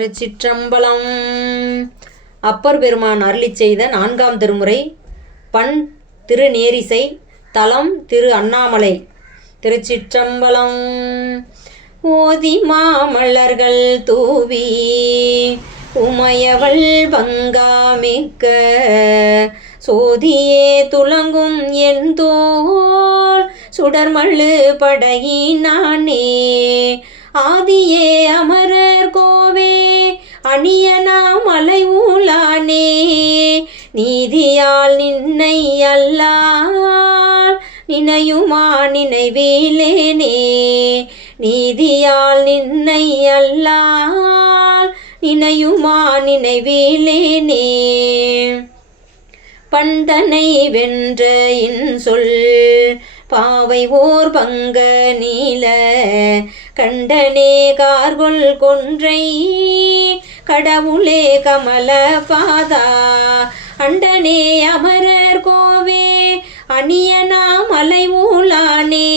திருச்சிற்றம்பலம். அப்பர் பெருமான் அருளி செய்த நான்காம் திருமுறை பண் திருநேரிசை தலம் திரு அண்ணாமலை. திருச்சிற்றம்பலம். ஓதி மாமலர்கள் தூவி உமையவள் பங்காமிக்க சோதியே துலங்கும் என் தோல் சுடர்மள்ளு படையினானே. ஆதியே அமரர் கோவே அணியனா மலை ஊலானே நீதியால் நின்னை அல்லால் நினையுமா நினைவிலேனே நீதியால் நின்னை அல்லால் நினையுமா நினைவிலேனே. பந்தனை வென்ற இன்சொல் பாவை ஓர் பங்க நீல கண்டனே கார்கொள் கொன்றை கடவுளே கமல பாதா. அண்டனே அமரர் கோவே அணியனாம் மலை ஊலானே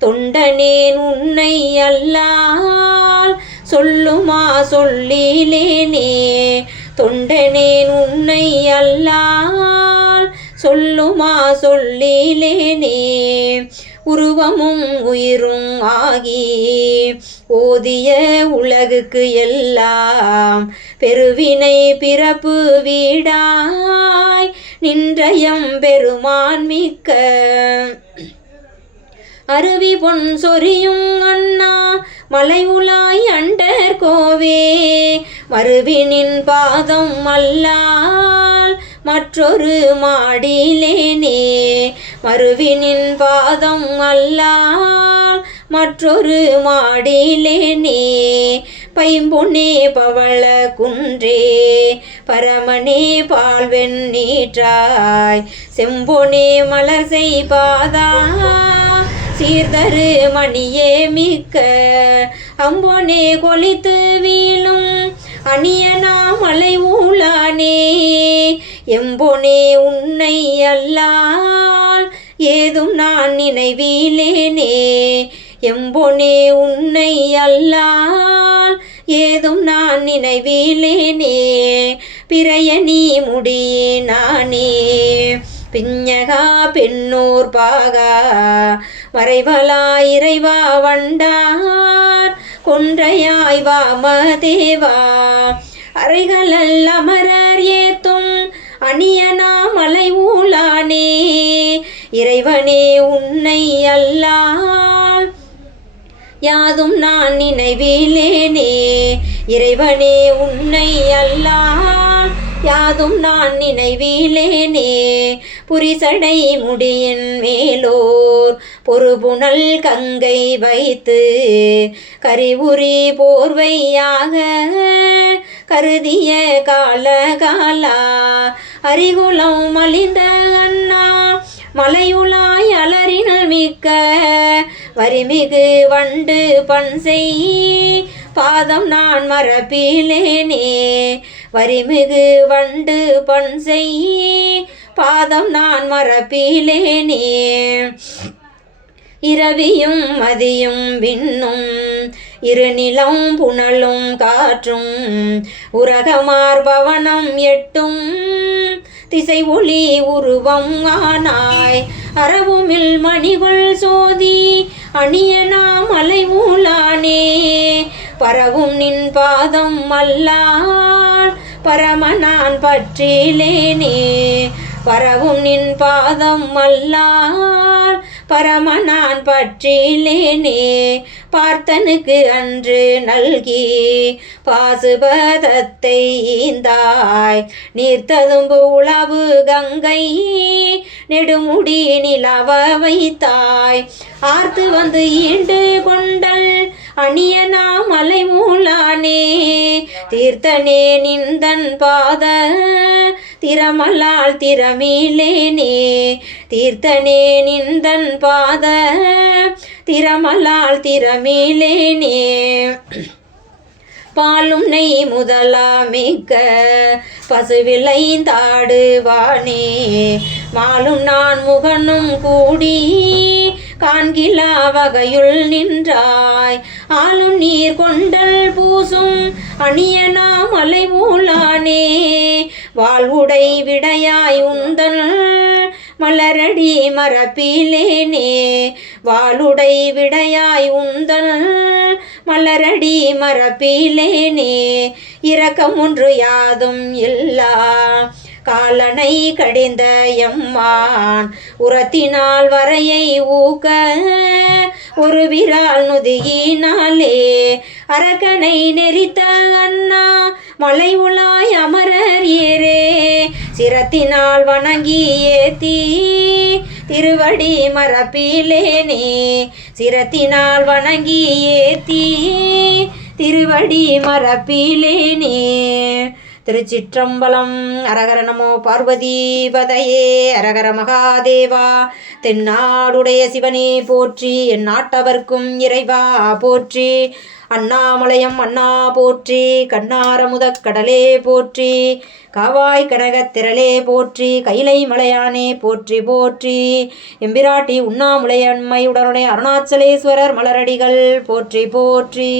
தொண்டனேன் உன்னை அல்லால் சொல்லுமா சொல்லிலேனே. தொண்டனேன் உன்னை அல்லால் சொல்லுமா சொல்லிலேனே. உருவமும் உயிரும் ஆகி ஓதிய உலகுக்கு எல்லாம் பெருவினை பிறப்பு வீடாய் நின்றயம் பெருமான் மிக்க. அருவி பொன் சொரியும் அண்ணா மலை உலாய் அண்டர் கோவே மறுவினின் பாதம் அல்லால் மற்றொரு மாடிலேனே. மறுவினின் பாதம் அல்லால் மற்றொரு மாடிலேனே. பைம்பொன்னே பவள குன்றே. பரமனே பால்வெண் நீற்றாய். செம்பொனே மலர் செய்பாதா சீர்தரு மணியே மிக்க. அம்பொனே கொளித்து வீழும் அணியனா மலை ஊலானே எம்பொனே உன்னை அல்லால் ஏதும் நான் நினைவிலேனே. எம்பொனே உன்னை அல்லால் ஏதும் நான் நினைவிலேனே. பிரயணி முடியே நானே. பிஞ்சகா பெண்ணூர் பாகா. மறைவலா இறைவா வண்டார். கொன்றையாய் வாமதேவா. அறைகளல் அமரர் ஏத்தும் அணியனா மலை ஊலானே இறைவனே உன்னை அல்லால் யாதும் நான் நினைவிலேனே. இறைவனே உன்னை அல்லால் யாதும் நான் நினைவிலேனே. புரிசடை முடியின் மேலோர் பொறுபுணல் கங்கை வைத்து கரிவுரி போர்வையாக கருதிய கால காலா அரிகுலம் மலிந்த அண்ணா மலையுலாய் அலறினல் மிக்க வரிமிகு வண்டு பண் செய் பாதம் நான் மரபிலேனே வரிமிகு வண்டு பண் செய் பாதம் நான் மரபிலேனே. இரவியும் மதியும் விண்ணும் இருநிலம் புனலும் காற்றும் உரகமார் பவனம் எட்டும் திசை ஒளி உருவம் ஆனாய். அறவுமில் மணிகள் சோதி அணியனா மலை மூலானே பரவும் நின் பாதம் அல்லால் பரமனான் பற்றிலேனே. பரவும் நின் பாதம் அல்லால் பரமனான் பற்றிலேனே பார்த்தனுக்கு அன்று நல்கி பாசுபதத்தை ஈந்தாய். நீர்த்ததும்பு உளவு கங்கை நெடுமுடி நிலவ வைத்தாய். ஆர்த்து வந்து ஈண்டு கொண்டல் அணியனா மலை மூலானே தீர்த்தனே நிந்தன் பாத திறமலால் திறமிலேனே தீர்த்தனே நிந்தன் பாத. திறமலால் திறமிலேனே பாலும் நெய் முதலாமிக்க பசுவிளைந்தாடுவானே மாலும் நான் முகனும் கூடி காண்கிலா வகையுள் நின்றாய். ஆளும் நீர் கொண்டல் பூசும் அணியனா மலை மூலானே வாழ்வுடை விடையாய் உந்தன் மலரடி மரப்பிலேனே வாளுடை விடையாய் உந்தன் மலரடி மரப்பிலேனே இரக்கம் ஒன்று யாதும் இல்லா. காலனை கடிந்த எம்மான் உரத்தினால் வரையை ஊக்க ஒரு விரால் நுதியினாலே. அரக்கனை நெறித்த அண்ணா மலை உலாய் அமரர் ஏரே சிரத்தினால் வணங்கி ஏத்தி திருவடி மரப்பிலேனே சிரத்தினால் வணங்கி ஏத்தி திருவடி மரப்பிலேனே திருச்சிற்றம்பலம். அரகர நமோ பார்வதீபதையே அரகர மகாதேவா தென்னாடுடைய சிவனே போற்றி என் நாட்டவர்க்கும் இறைவா போற்றி அண்ணாமலையம் அண்ணா போற்றி கண்ணாரமுதக் கடலே போற்றி காவாய் கனகத் திரளே போற்றி கைலை மலையானே போற்றி போற்றி எம்பிராட்டி உண்ணாமுலையன்மை உடனுடைய அருணாச்சலேஸ்வரர் மலரடிகள் போற்றி போற்றி.